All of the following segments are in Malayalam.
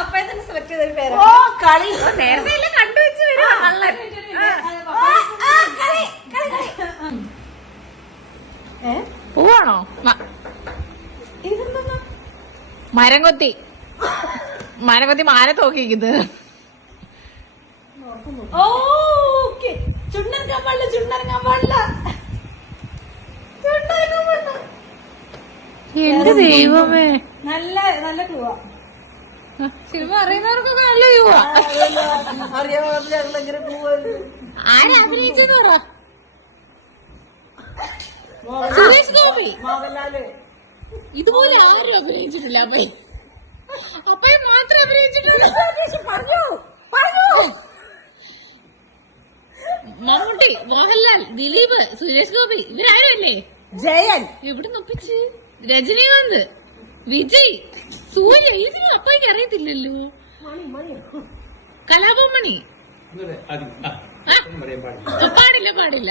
അപ്പഴേ തന്നെ സെലക്ട് ചെയ്തൊരു പേര് ഓ കളി. നേരത്തെ എല്ലാം കണ്ടുവെച്ച് വരും. കള്ളൻ. പോവാണോ? മരം കൊത്തി മരം കൊത്തി മാന തോക്കിക്കുന്നത് പാടില്ല പാടില്ല എന്റെ ദൈവമേ. നല്ല നല്ല ക്ലൂവാ സിനിമ അറിയുന്നവർക്കൊക്കെ നല്ല യുവാ അറിയാൻ ഞങ്ങളെങ്ങനെ പോവായിരുന്നു ആരാ അഭിനയിച്ചെന്ന് പറ സുരേഷ് ഗോപി. ഇതുപോലെ ആരും അഭിനയിച്ചിട്ടില്ല അപ്പയ് അപ്പയെ മാത്രം അഭിനയിച്ചിട്ടുള്ളൂ. പറഞ്ഞു പറഞ്ഞു. മമ്മൂട്ടി മോഹൻലാൽ ദിലീപ് സുരേഷ് ഗോപി ഇവരാരും അല്ലേ ജയൻ. എവിടെ നൊപ്പിച്ച്? രജനീകാന്ത് വിജയ്. സൂര്യ ഇത് അപ്പയ്ക്ക് അറിയത്തില്ലല്ലോ. മണി മണി. കലാപമണി ഇങ്ങനെ ആദ്യം, ആ, ആ? ഒന്നും പറയാൻ പാടില്ല. പാടില്ല പാടില്ല.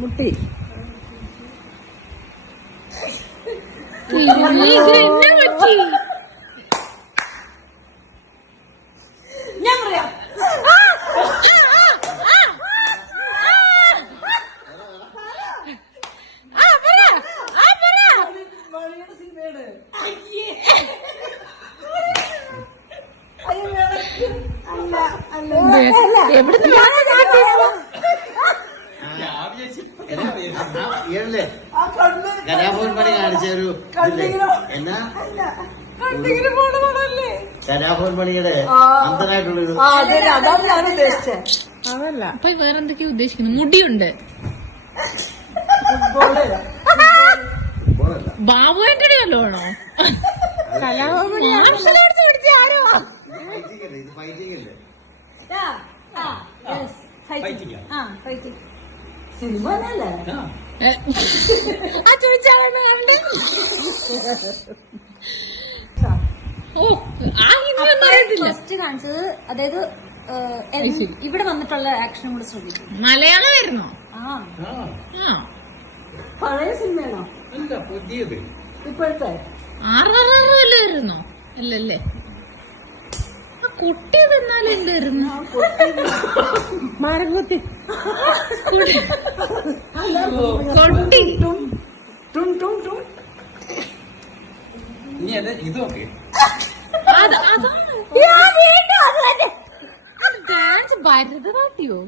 മുട്ടി. ഈ ഇത് എന്നാ പറ്റി ഞാൻ പറയാം ആ, പറ. ആ, പറ. മണിയുടെ സിനിമയാണ് അല്ല അല്ല എവിടുന്ന് കലാഭവൻ പണി കാണിച്ച ഒരു എന്നാ? അല്ല കണ്ണിങ്ങനെ പോണ പടമല്ലേ കലാഭവൻ മണിയുടെ ആ. അന്തനായിട്ടുള്ളൊരു ആ അതെ ഞാൻ ഉദ്ദേശിച്ചത് അതല്ല. അപ്പൊ വേറെന്തൊക്കെയാ ഉദ്ദേശിക്കുന്നത് മുടിയുണ്ട്. ബാബു ആന്റണി വല്ലോ ആണോ കലാഭവൻ പണി ആരോ? ഇത് ഫൈറ്റിംഗ് അല്ലേ? സിനിമ ആ, കണ്ട് ഫസ്റ്റ് കാണിച്ചത് അതായത് ഇവിടെ വന്നിട്ടുള്ള ആക്ഷൻ കൂടെ ശ്രദ്ധിക്കും. മലയാളമായിരുന്നോ? ആ. ആ, ആ. പഴയ സിനിമയാണോ? പുതിയത്. ഇപ്പോഴത്തെ? ആറ് അല്ലായിരുന്നോ അല്ലല്ലേ. കുട്ടി തന്നാലും എന്തായിരുന്നു മരംകുത്തി കൊട്ടി. ഇനി അത് അത് അതാണ് ഡാൻസ് ഭരതനാട്യോ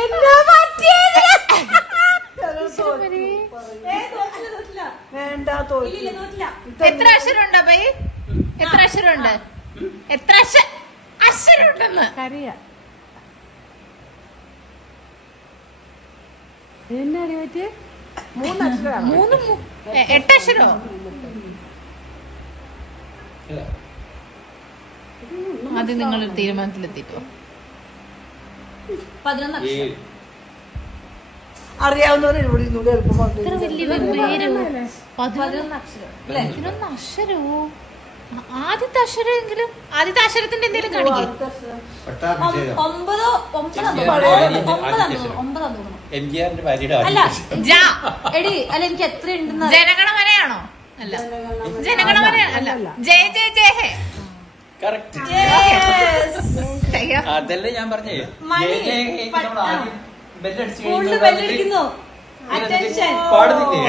എന്താ പറ്റിയത്? വേണ്ട എത്ര എത്ര അക്ഷരമുണ്ട് അപ്പൈ എത്ര അക്ഷരമുണ്ട്? എത്ര അക്ഷ അക്ഷരമുണ്ടെന്ന്. കറിയ പറ്റി മൂന്ന് അക്ഷരം മൂന്ന് എട്ട് അക്ഷരോ? അത് നിങ്ങൾ തീരുമാനത്തിലെത്തിട്ടോ പതിനൊന്ന് അക്ഷരം. അറിയാവുന്നവരെ പതിനൊന്ന് അക്ഷരം. ആദ്യത്തെ അക്ഷരമെങ്കിലും ആദ്യത്തെ അക്ഷരത്തിന്റെ എന്തെങ്കിലും കാണിക്കും. ഒമ്പതോ അല്ല ജാ. എടി അല്ല എനിക്ക് എത്ര ഉണ്ടെന്ന് ജനഗണമനയാണോ അല്ല. ജനഗണമന അല്ല. ജയ ജയ ജയ ഹേ. അതല്ലേ ഞാൻ പറഞ്ഞേ? ബെല്ലടിച്ച് പാടുന്നില്ലേ?